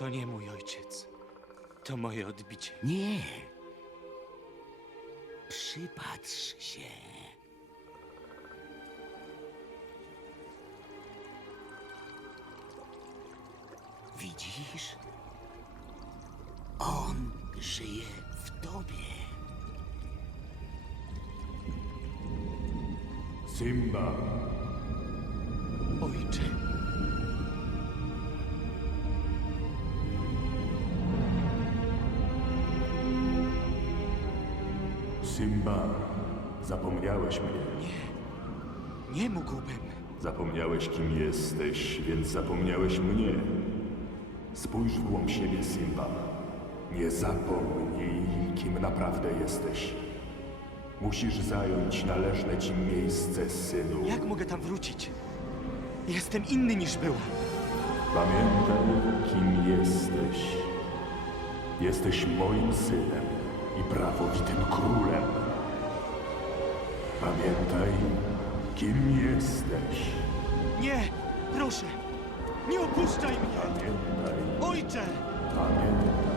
To nie mój ojciec. To moje odbicie. Nie. Przypatrz się. Widzisz? On żyje w tobie. Simba, Simba, zapomniałeś mnie. nie mógłbym. Zapomniałeś, kim jesteś, więc zapomniałeś mnie. Spójrz w głąb siebie, Simba. Nie zapomnij, kim naprawdę jesteś. Musisz zająć należne ci miejsce, synu. Jak mogę tam wrócić? Jestem inny niż byłem. Pamiętaj, kim jesteś. Jesteś moim synem i prawowitym. Pamiętaj, kim jesteś. Nie! Proszę! Nie opuszczaj mnie! Pamiętaj, Ojcze! pamiętaj.